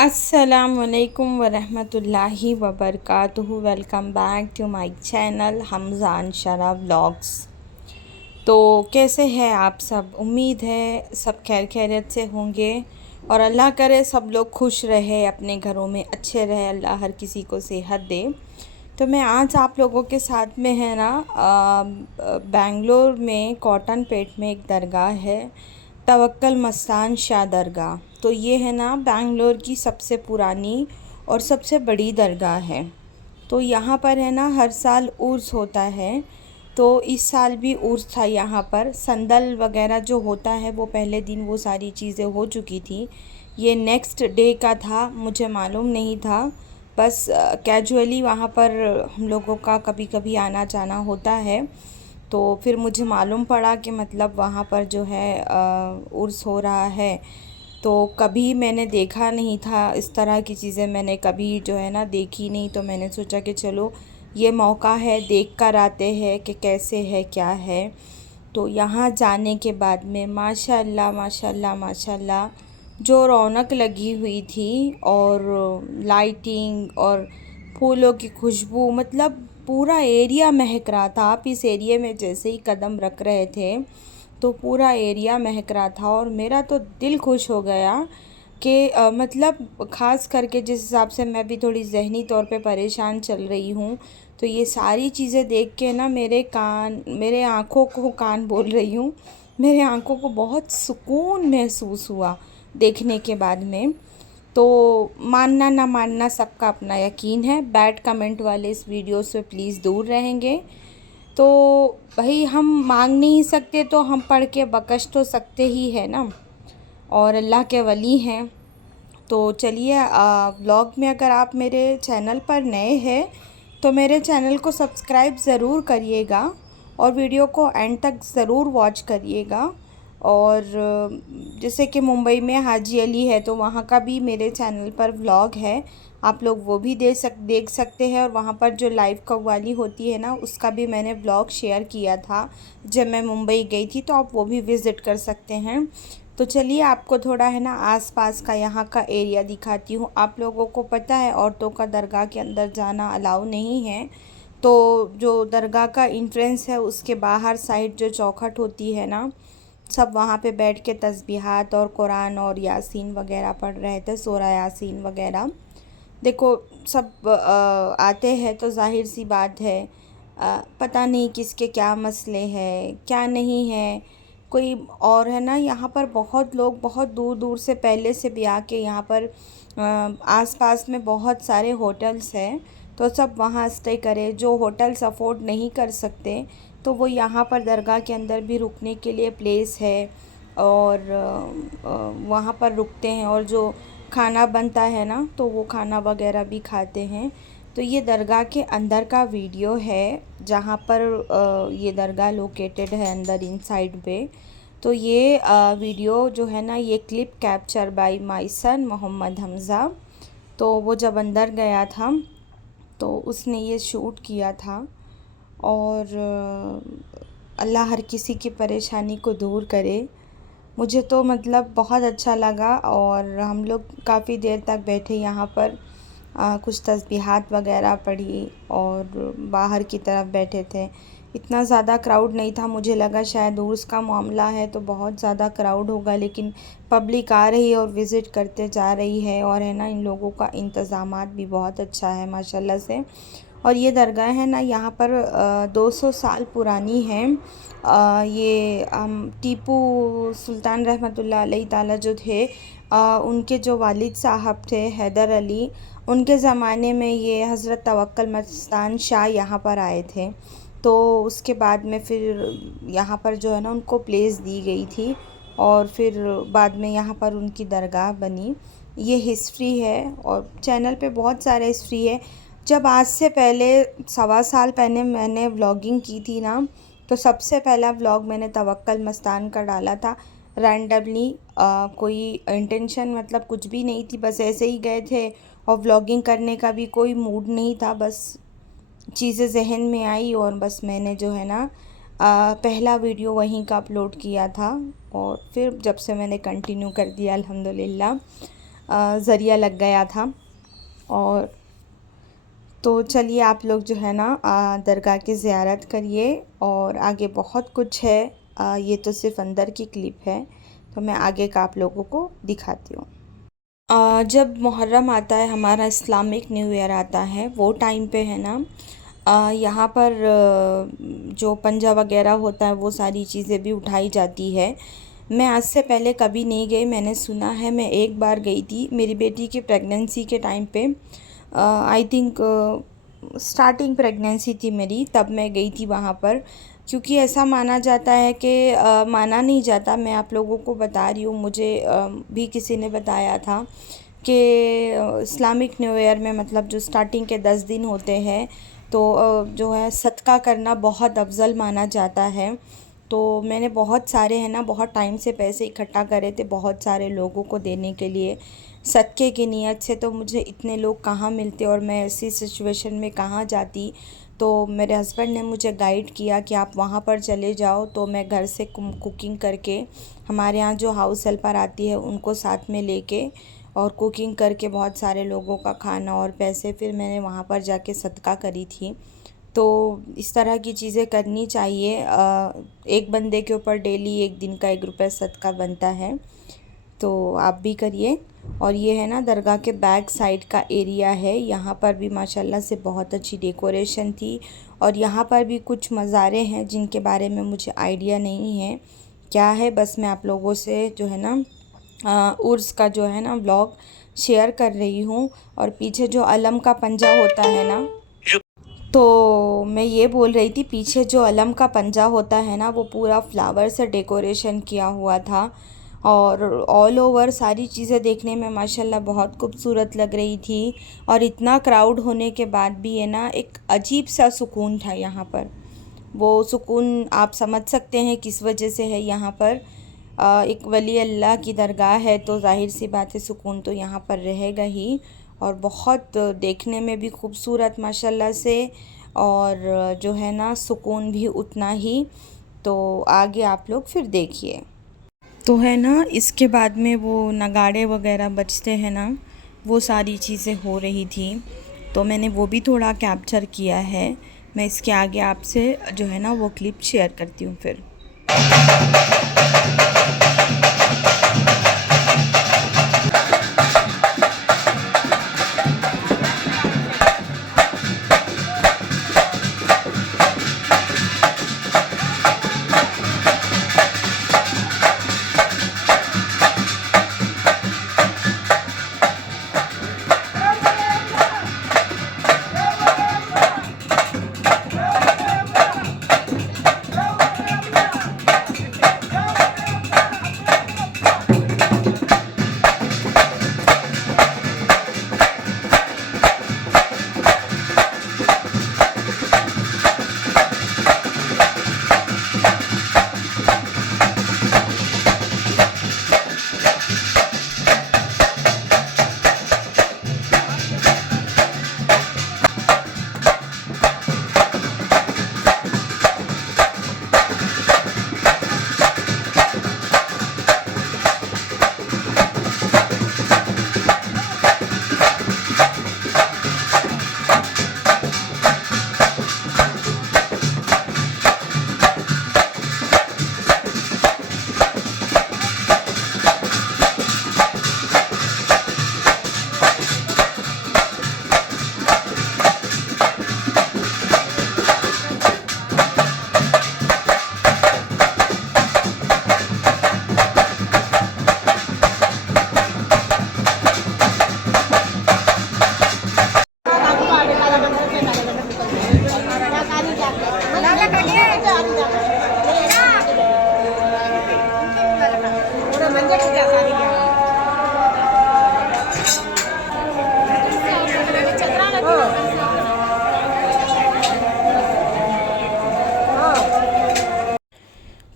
अस्सलामुअलैकुम वरहमतुल्लाहि वबरकातुहू। Welcome back to my channel Hamzan Shara vlogs. तो कैसे हैं आप सब? उम्मीद है सब खैर खैरियत से होंगे और अल्लाह करे सब लोग खुश रहे, अपने घरों में अच्छे रहे, अल्लाह हर किसी को सेहत दे। तो मैं आज आप लोगों के साथ में है ना बेंगलोर में कॉटन पेट में एक दरगाह है, तवक्कल मस्तान शाह दरगाह। तो ये है ना बेंगलोर की सबसे पुरानी और सबसे बड़ी दरगाह है। तो यहाँ पर है ना हर साल उर्स होता है। तो इस साल भी उर्स था यहाँ पर। संदल वगैरह जो होता है वो पहले दिन वो सारी चीज़ें हो चुकी थी। ये नेक्स्ट डे का था, मुझे मालूम नहीं था। बस कैजुअली वहाँ पर हम लोगों का कभी कभी आना जाना होता है। तो फिर मुझे मालूम पड़ा कि मतलब वहाँ पर जो है उर्स हो रहा है। तो कभी मैंने देखा नहीं था, इस तरह की चीज़ें मैंने कभी जो है ना देखी नहीं। तो मैंने सोचा कि चलो ये मौका है, देख कर आते हैं कि कैसे है क्या है। तो यहाँ जाने के बाद में माशाल्लाह माशाल्लाह माशाल्लाह जो रौनक लगी हुई थी, और लाइटिंग और फूलों की खुशबू, मतलब पूरा एरिया महक रहा था। आप इस एरिया में जैसे ही कदम रख रहे थे तो पूरा एरिया महक रहा था, और मेरा तो दिल खुश हो गया कि मतलब ख़ास करके जिस हिसाब से मैं भी थोड़ी ज़हनी तौर पे परेशान चल रही हूँ, तो ये सारी चीज़ें देख के ना मेरे आँखों को कान बोल रही हूँ, मेरे आँखों को बहुत सुकून महसूस हुआ देखने के बाद में। तो मानना ना मानना सबका अपना यकीन है। बैड कमेंट वाले इस वीडियो से प्लीज़ दूर रहेंगे। तो भाई हम मांग नहीं सकते तो हम पढ़ के बकश तो सकते ही है ना, और अल्लाह के वली हैं। तो चलिए व्लॉग में अगर आप मेरे चैनल पर नए हैं तो मेरे चैनल को सब्सक्राइब ज़रूर करिएगा और वीडियो को एंड तक ज़रूर वॉच करिएगा। और जैसे कि मुंबई में हाजी अली है तो वहाँ का भी मेरे चैनल पर व्लॉग है, आप लोग वो भी देख सकते हैं। और वहाँ पर जो लाइव कव्वाली होती है ना, उसका भी मैंने व्लॉग शेयर किया था जब मैं मुंबई गई थी, तो आप वो भी विज़िट कर सकते हैं। तो चलिए आपको थोड़ा है ना आसपास का यहाँ का एरिया दिखाती हूँ। आप लोगों को पता है औरतों का दरगाह के अंदर जाना अलाउ नहीं है। तो जो दरगाह का इंट्रेंस है उसके बाहर साइड जो चौखट होती है ना, सब वहाँ पे बैठ के तस्बीहात और कुरान और यासीन वगैरह पढ़ रहे थे, सूरा यासीन वगैरह। देखो सब आते हैं तो जाहिर सी बात है, पता नहीं किसके क्या मसले हैं क्या नहीं है कोई। और है ना यहाँ पर बहुत लोग बहुत दूर दूर से पहले से भी आके यहाँ पर आसपास में बहुत सारे होटल्स हैं, तो सब वहाँ स्टे करें। जो होटल्स अफोर्ड नहीं कर सकते तो वो यहाँ पर दरगाह के अंदर भी रुकने के लिए प्लेस है, और वहाँ पर रुकते हैं। और जो खाना बनता है ना तो वो खाना वगैरह भी खाते हैं। तो ये दरगाह के अंदर का वीडियो है जहाँ पर ये दरगाह लोकेटेड है अंदर इनसाइड पे। तो ये वीडियो जो है ना, ये clip capture by my son Mohammad Hamza. तो वो जब अंदर गया था तो उसने ये शूट किया था। और अल्लाह हर किसी की परेशानी को दूर करे। मुझे तो मतलब बहुत अच्छा लगा, और हम लोग काफ़ी देर तक बैठे यहाँ पर, कुछ तस्बीहात वगैरह पढ़ी और बाहर की तरफ बैठे थे। इतना ज़्यादा क्राउड नहीं था, मुझे लगा शायद उर्स का मामला है तो बहुत ज़्यादा क्राउड होगा, लेकिन पब्लिक आ रही है और विज़िट करते जा रही है। और है ना इन लोगों का इंतज़ामात भी बहुत अच्छा है माशाल्लाह से। और ये दरगाह है ना यहाँ पर 200 साल पुरानी है। ये टीपू सुल्तान रहमतुल्लाह अलैहि ताला जो थे, उनके जो वालिद साहब थे हैदर अली, उनके ज़माने में ये हज़रत तवक्कल मस्तान शाह यहाँ पर आए थे। तो उसके बाद में फिर यहाँ पर जो है ना उनको प्लेस दी गई थी, और फिर बाद में यहाँ पर उनकी दरगाह बनी। ये हिस्ट्री है, और चैनल पे बहुत सारे हिस्ट्री है। जब आज से पहले 1.25 साल पहले मैंने व्लॉगिंग की थी ना, तो सबसे पहला व्लॉग मैंने तवक्कल मस्तान का डाला था रैंडमली। कोई इंटेंशन मतलब कुछ भी नहीं थी, बस ऐसे ही गए थे, और व्लॉगिंग करने का भी कोई मूड नहीं था। बस चीज़ें जहन में आई और बस मैंने जो है ना पहला वीडियो वहीं का अपलोड किया था, और फिर जब से मैंने कंटिन्यू कर दिया अल्हम्दुलिल्लाह। ज़रिया लग गया था। और तो चलिए आप लोग जो है ना दरगाह की ज़ियारत करिए, और आगे बहुत कुछ है। ये तो सिर्फ़ अंदर की क्लिप है, तो मैं आगे का आप लोगों को दिखाती हूँ। जब मुहर्रम आता है, हमारा इस्लामिक न्यू ईयर आता है, वो टाइम पे है ना यहाँ पर जो पंजा वगैरह होता है वो सारी चीज़ें भी उठाई जाती है। मैं आज से पहले कभी नहीं गई, मैंने सुना है, मैं एक बार गई थी मेरी बेटी की प्रेगनेंसी के टाइम पे। आई थिंक स्टार्टिंग प्रेगनेंसी थी मेरी, तब मैं गई थी वहाँ पर। क्योंकि ऐसा माना जाता है कि माना नहीं जाता, मैं आप लोगों को बता रही हूँ, मुझे भी किसी ने बताया था कि इस्लामिक न्यू ईयर में मतलब जो स्टार्टिंग के 10 दिन होते हैं, तो जो है सदका करना बहुत अफजल माना जाता है। तो मैंने बहुत सारे है ना बहुत टाइम से पैसे इकट्ठा करे थे बहुत सारे लोगों को देने के लिए सदक़े की नीयत से। तो मुझे इतने लोग कहाँ मिलते और मैं ऐसी सिचुएशन में कहाँ जाती। तो मेरे हस्बैंड ने मुझे गाइड किया कि आप वहाँ पर चले जाओ। तो मैं घर से कुकिंग करके, हमारे यहाँ जो हाउस हेल्पर आती है उनको साथ में लेके और कुकिंग करके बहुत सारे लोगों का खाना और पैसे फिर मैंने वहाँ पर जाके सदका करी थी। तो इस तरह की चीज़ें करनी चाहिए। एक बंदे के ऊपर डेली 1 दिन का 1 रुपये सदका बनता है, तो आप भी करिए। और ये है ना दरगाह के बैक साइड का एरिया है, यहाँ पर भी माशाल्लाह से बहुत अच्छी डेकोरेशन थी। और यहाँ पर भी कुछ मज़ारे हैं जिनके बारे में मुझे आइडिया नहीं है क्या है, बस मैं आप लोगों से जो है ना उर्स का जो है ना व्लॉग शेयर कर रही हूँ। और पीछे जो अलम का पंजा होता है ना, तो मैं ये बोल रही थी, पीछे जो अलम का पंजा होता है ना वो पूरा फ्लावर से डेकोरेशन किया हुआ था। और ऑल ओवर सारी चीज़ें देखने में माशाल्लाह बहुत खूबसूरत लग रही थी। और इतना क्राउड होने के बाद भी है ना एक अजीब सा सुकून था यहाँ पर। वो सुकून आप समझ सकते हैं किस वजह से है यहाँ पर। एक वली अल्लाह की दरगाह है, तो ज़ाहिर सी बात है सुकून तो यहाँ पर रहेगा ही। और बहुत देखने में भी खूबसूरत माशाल्लाह से, और जो है ना सुकून भी उतना ही। तो आगे आप लोग फिर देखिए। तो है ना इसके बाद में वो नगाड़े वगैरह बजते हैं ना, वो सारी चीज़ें हो रही थी, तो मैंने वो भी थोड़ा कैप्चर किया है। मैं इसके आगे आपसे जो है ना वो क्लिप शेयर करती हूँ फिर।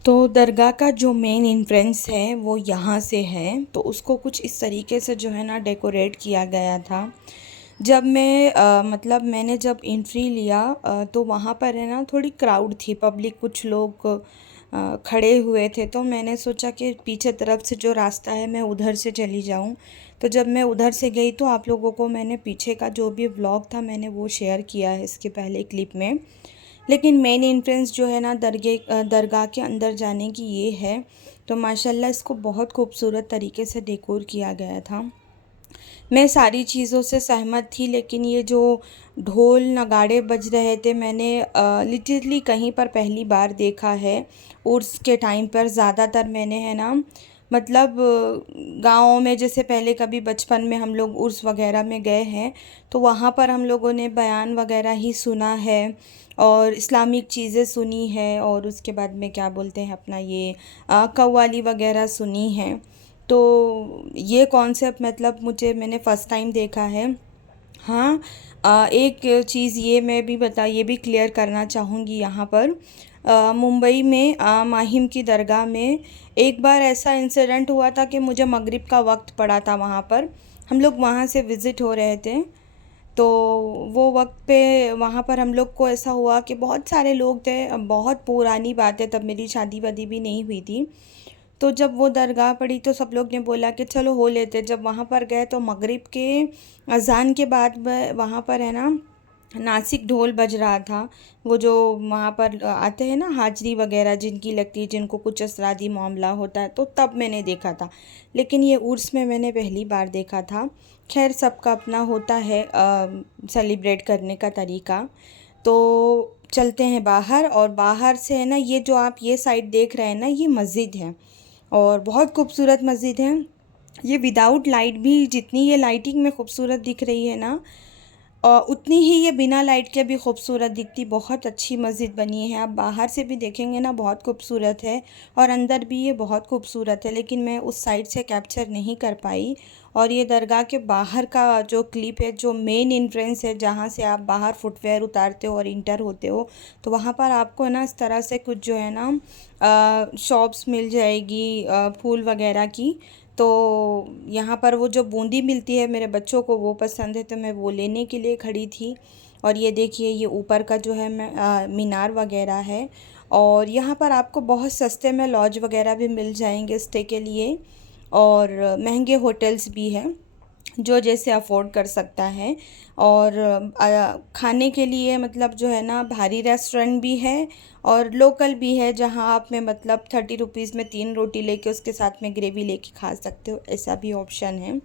तो दरगाह का जो मेन एंट्रेंस है वो यहाँ से है, तो उसको कुछ इस तरीके से जो है ना डेकोरेट किया गया था। जब मैं मतलब मैंने जब एंट्री लिया तो वहाँ पर है ना थोड़ी क्राउड थी, पब्लिक कुछ लोग खड़े हुए थे, तो मैंने सोचा कि पीछे तरफ से जो रास्ता है मैं उधर से चली जाऊं। तो जब मैं उधर से गई तो आप लोगों को मैंने पीछे का जो भी व्लॉग था मैंने वो शेयर किया है इसके पहले क्लिप में। लेकिन मेन एंट्रेंस जो है ना दरगाह के अंदर जाने की ये है। तो माशाल्लाह इसको बहुत खूबसूरत तरीके से डेकोर किया गया था। मैं सारी चीज़ों से सहमत थी, लेकिन ये जो ढोल नगाड़े बज रहे थे, मैंने लिटरली कहीं पर पहली बार देखा है उर्स के टाइम पर। ज़्यादातर मैंने है ना मतलब गाँव में जैसे पहले कभी बचपन में हम लोग उर्स वगैरह में गए हैं, तो वहाँ पर हम लोगों ने बयान वगैरह ही सुना है और इस्लामिक चीज़ें सुनी है, और उसके बाद में क्या बोलते हैं अपना ये कव्वाली वगैरह सुनी है। तो ये कॉन्सेप्ट मतलब मैंने फ़र्स्ट टाइम देखा है। हाँ, एक चीज़ ये भी क्लियर करना चाहूँगी यहाँ पर। मुंबई में माहिम की दरगाह में एक बार ऐसा इंसिडेंट हुआ था कि मुझे मगरिब का वक्त पड़ा था वहाँ पर। हम लोग वहाँ से विज़िट हो रहे थे, तो वो वक्त पे वहाँ पर हम लोग को ऐसा हुआ कि बहुत सारे लोग थे। बहुत पुरानी बात है, तब मेरी शादी वादी भी नहीं हुई थी। तो जब वो दरगाह पड़ी तो सब लोग ने बोला कि चलो हो लेते। जब वहाँ पर गए तो मगरिब के अज़ान के बाद वहाँ पर है ना नासिक ढोल बज रहा था। वो जो वहाँ पर आते हैं ना हाजिरी वगैरह जिनकी लगती है, जिनको कुछ असरादी मामला होता है, तो तब मैंने देखा था। लेकिन ये उर्स में मैंने पहली बार देखा था। खैर सबका अपना होता है सेलिब्रेट करने का तरीका। तो चलते हैं बाहर, और बाहर से है ना ये जो आप ये साइड देख रहे हैं ना, ये मस्जिद है और बहुत खूबसूरत मस्जिद है। ये विदाउट लाइट भी, जितनी ये लाइटिंग में खूबसूरत दिख रही है ना, उतनी ही ये बिना लाइट के भी खूबसूरत दिखती। बहुत अच्छी मस्जिद बनी है, आप बाहर से भी देखेंगे ना बहुत खूबसूरत है, और अंदर भी ये बहुत खूबसूरत है। लेकिन मैं उस साइड से कैप्चर नहीं कर पाई। और ये दरगाह के बाहर का जो क्लिप है, जो मेन एंट्रेंस है जहाँ से आप बाहर फुटवेयर उतारते हो और इंटर होते हो, तो वहाँ पर आपको ना इस तरह से कुछ जो है ना शॉप्स मिल जाएगी फूल वगैरह की। तो यहाँ पर वो जो बूंदी मिलती है, मेरे बच्चों को वो पसंद है, तो मैं वो लेने के लिए खड़ी थी। और ये देखिए ये ऊपर का जो है मीनार वगैरह है। और यहाँ पर आपको बहुत सस्ते में लॉज वगैरह भी मिल जाएंगे स्टे के लिए, और महंगे होटल्स भी हैं जो जैसे अफोर्ड कर सकता है। और खाने के लिए मतलब जो है ना भारी रेस्टोरेंट भी है और लोकल भी है, जहाँ आप में मतलब 30 रुपीज़ में 3 रोटी लेके उसके साथ में ग्रेवी लेके खा सकते हो, ऐसा भी ऑप्शन है।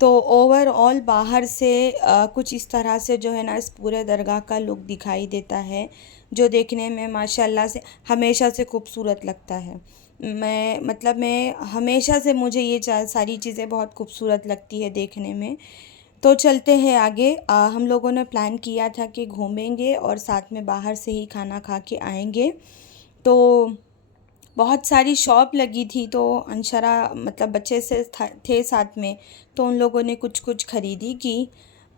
तो ओवरऑल बाहर से कुछ इस तरह से जो है ना इस पूरे दरगाह का लुक दिखाई देता है, जो देखने में माशाल्लाह से हमेशा से खूबसूरत लगता है। मैं हमेशा से मुझे ये सारी चीज़ें बहुत खूबसूरत लगती है देखने में। तो चलते हैं आगे। हम लोगों ने प्लान किया था कि घूमेंगे और साथ में बाहर से ही खाना खा के आएंगे। तो बहुत सारी शॉप लगी थी, तो अंशरा मतलब बच्चे से थे साथ में, तो उन लोगों ने कुछ कुछ ख़रीदी की।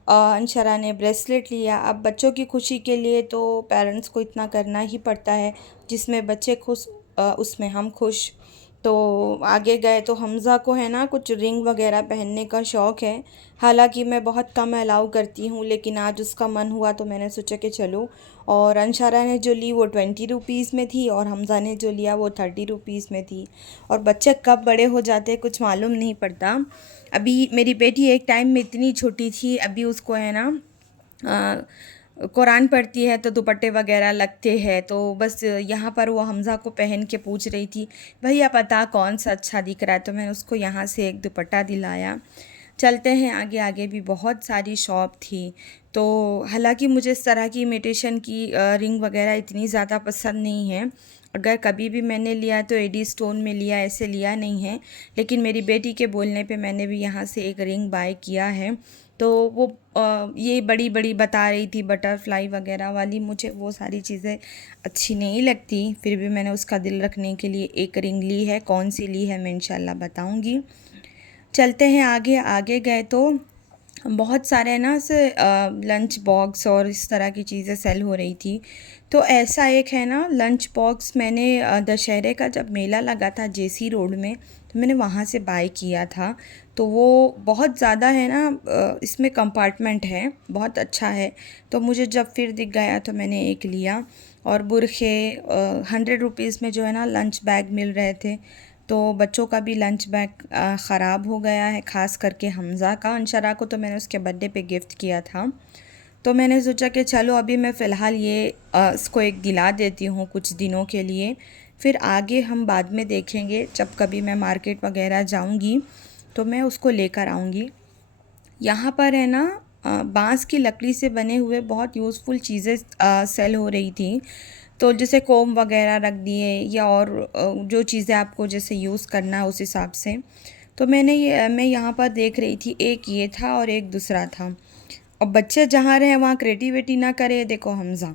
अंशरा ने ब्रेसलेट लिया। अब बच्चों की खुशी के लिए तो पेरेंट्स को इतना करना ही पड़ता है, जिसमें बच्चे खुश उसमें हम खुश। तो आगे गए तो हमज़ा को है ना कुछ रिंग वगैरह पहनने का शौक़ है। हालांकि मैं बहुत कम अलाउ करती हूँ, लेकिन आज उसका मन हुआ तो मैंने सोचा कि चलो। और अंशारा ने जो ली वो 20 रुपीज़ में थी, और हमज़ा ने जो लिया वो 30 रुपीज़ में थी। और बच्चे कब बड़े हो जाते हैं कुछ मालूम नहीं पड़ता। अभी मेरी बेटी एक टाइम में इतनी छोटी थी, अभी उसको है ना कुरान पढ़ती है तो दुपट्टे वगैरह लगते हैं। तो बस यहाँ पर वो हमज़ा को पहन के पूछ रही थी, भैया पता कौन सा अच्छा दिख रहा है, तो मैंने उसको यहाँ से एक दुपट्टा दिलाया। चलते हैं आगे। आगे भी बहुत सारी शॉप थी। तो हालांकि मुझे इस तरह की इमिटेशन की रिंग वगैरह इतनी ज़्यादा पसंद नहीं है। अगर कभी भी मैंने लिया तो एडी स्टोन में लिया, ऐसे लिया नहीं है। लेकिन मेरी बेटी के बोलने पे मैंने भी यहाँ से एक रिंग बाय किया है। तो वो ये बड़ी बड़ी बता रही थी बटरफ्लाई वगैरह वाली, मुझे वो सारी चीज़ें अच्छी नहीं लगती। फिर भी मैंने उसका दिल रखने के लिए एक रिंग ली है। कौन सी ली है मैं इंशाल्लाह बताऊंगी। चलते हैं आगे। आगे गए तो बहुत सारे ना से लंच बॉक्स और इस तरह की चीज़ें सेल हो रही थी। तो ऐसा एक है ना लंच बॉक्स, मैंने दशहरे का जब मेला लगा था जेसी रोड में, तो मैंने वहाँ से बाय किया था। तो वो बहुत ज़्यादा है ना इसमें कंपार्टमेंट है, बहुत अच्छा है। तो मुझे जब फिर दिख गया तो मैंने एक लिया। और बुरखे 100 रुपीज़ में जो है ना लंच बैग मिल रहे थे। तो बच्चों का भी लंच बैग ख़राब हो गया है, ख़ास करके हमज़ा का। अंशरा को तो मैंने उसके बर्थडे पे गिफ्ट किया था। तो मैंने सोचा कि चलो अभी मैं फ़िलहाल ये इसको एक दिला देती हूँ कुछ दिनों के लिए, फिर आगे हम बाद में देखेंगे। जब कभी मैं मार्केट वगैरह जाऊँगी तो मैं उसको लेकर आऊँगी। यहाँ पर है ना बांस की लकड़ी से बने हुए बहुत यूज़फुल चीज़ें सेल हो रही थी। तो जैसे कोम वगैरह रख दिए या और जो चीज़ें आपको जैसे यूज़ करना है उस हिसाब से। तो मैं यहाँ पर देख रही थी, एक ये था और एक दूसरा था। अब बच्चे जहाँ रहे वहाँ क्रिएटिविटी ना करे। देखो हमज़ा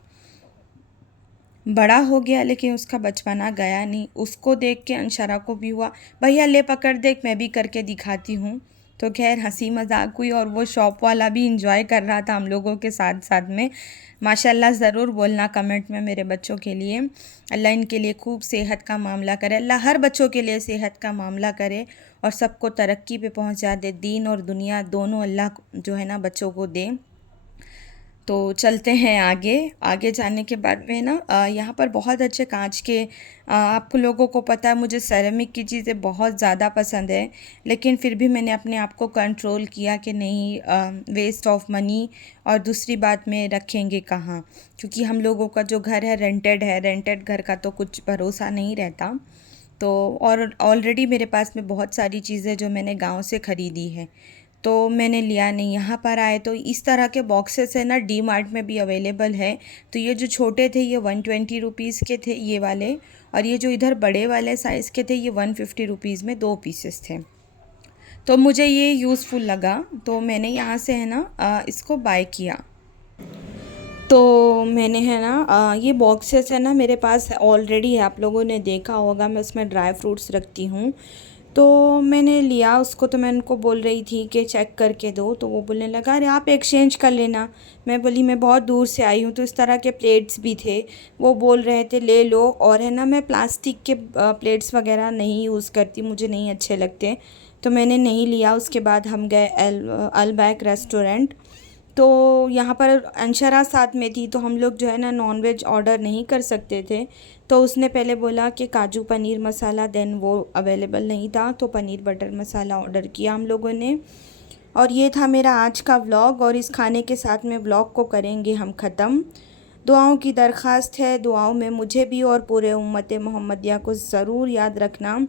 बड़ा हो गया लेकिन उसका बचपना गया नहीं। उसको देख के अंशरा को भी हुआ, भैया ले पकड़ देख, मैं भी करके दिखाती हूँ। तो खैर हंसी मजाक हुई और वो शॉप वाला भी इंजॉय कर रहा था हम लोगों के साथ साथ में। माशाल्लाह ज़रूर बोलना कमेंट में मेरे बच्चों के लिए। अल्लाह इनके लिए खूब सेहत का मामला करे, अल्लाह हर बच्चों के लिए सेहत का मामला करे और सबको तरक्की पे पहुंचा दे। दीन और दुनिया दोनों अल्लाह जो है ना बच्चों को दे। तो चलते हैं आगे। आगे जाने के बाद में ना यहाँ पर बहुत अच्छे कांच के आप लोगों को पता है मुझे सेरेमिक की चीज़ें बहुत ज़्यादा पसंद है, लेकिन फिर भी मैंने अपने आप को कंट्रोल किया कि नहीं, वेस्ट ऑफ मनी। और दूसरी बात में रखेंगे कहाँ, क्योंकि हम लोगों का जो घर है, रेंटेड घर का तो कुछ भरोसा नहीं रहता। तो और ऑलरेडी मेरे पास में बहुत सारी चीज़ें जो मैंने गांव से ख़रीदी है, तो मैंने लिया नहीं। यहाँ पर आए तो इस तरह के बॉक्सेस है ना डी मार्ट में भी अवेलेबल है। तो ये जो छोटे थे ये 120 रुपीज़ के थे ये वाले, और ये जो इधर बड़े वाले साइज़ के थे ये 150 रुपीज़ में 2 पीसेस थे। तो मुझे ये यूज़फुल लगा तो मैंने यहाँ से है ना इसको बाय किया। तो मैंने है ना ये बॉक्सेस है ना मेरे पास ऑलरेडी है, आप लोगों ने देखा होगा, मैं उसमें ड्राई फ्रूट्स रखती हूँ। तो मैंने लिया उसको, तो मैं उनको बोल रही थी कि चेक करके दो, तो वो बोलने लगा अरे आप एक्सचेंज कर लेना। मैं बोली मैं बहुत दूर से आई हूँ। तो इस तरह के प्लेट्स भी थे, वो बोल रहे थे ले लो। और है ना मैं प्लास्टिक के प्लेट्स वगैरह नहीं यूज़ करती, मुझे नहीं अच्छे लगते, तो मैंने नहीं लिया। उसके बाद हम गए अलबैक रेस्टोरेंट। तो यहाँ पर अंशरा साथ में थी, तो हम लोग जो है ना नॉन वेज ऑर्डर नहीं कर सकते थे। तो उसने पहले बोला कि काजू पनीर मसाला, देन वो अवेलेबल नहीं था तो पनीर बटर मसाला ऑर्डर किया हम लोगों ने। और ये था मेरा आज का व्लॉग, और इस खाने के साथ में व्लॉग को करेंगे हम ख़त्म। दुआओं की दरख्वास्त है, दुआओं में मुझे भी और पूरे उम्मत मोहम्मदिया को ज़रूर याद रखना।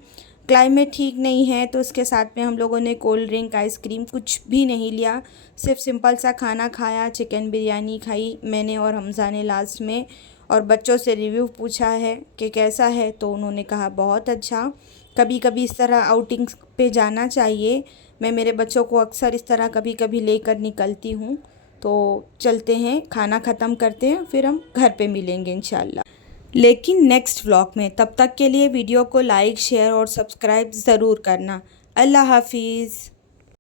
क्लाइमेट ठीक नहीं है तो उसके साथ में हम लोगों ने कोल्ड ड्रिंक, आइसक्रीम कुछ भी नहीं लिया, सिर्फ सिंपल सा खाना खाया। चिकन बिरयानी खाई मैंने और हमज़ा ने लास्ट में। और बच्चों से रिव्यू पूछा है कि कैसा है, तो उन्होंने कहा बहुत अच्छा। कभी कभी इस तरह आउटिंग्स पे जाना चाहिए। मैं मेरे बच्चों को अक्सर इस तरह कभी कभी लेकर निकलती हूँ। तो चलते हैं, खाना ख़त्म करते हैं, फिर हम घर पे मिलेंगे इंशाल्लाह, लेकिन नेक्स्ट व्लॉग में। तब तक के लिए वीडियो को लाइक, शेयर और सब्सक्राइब ज़रूर करना। अल्लाह हाफिज़।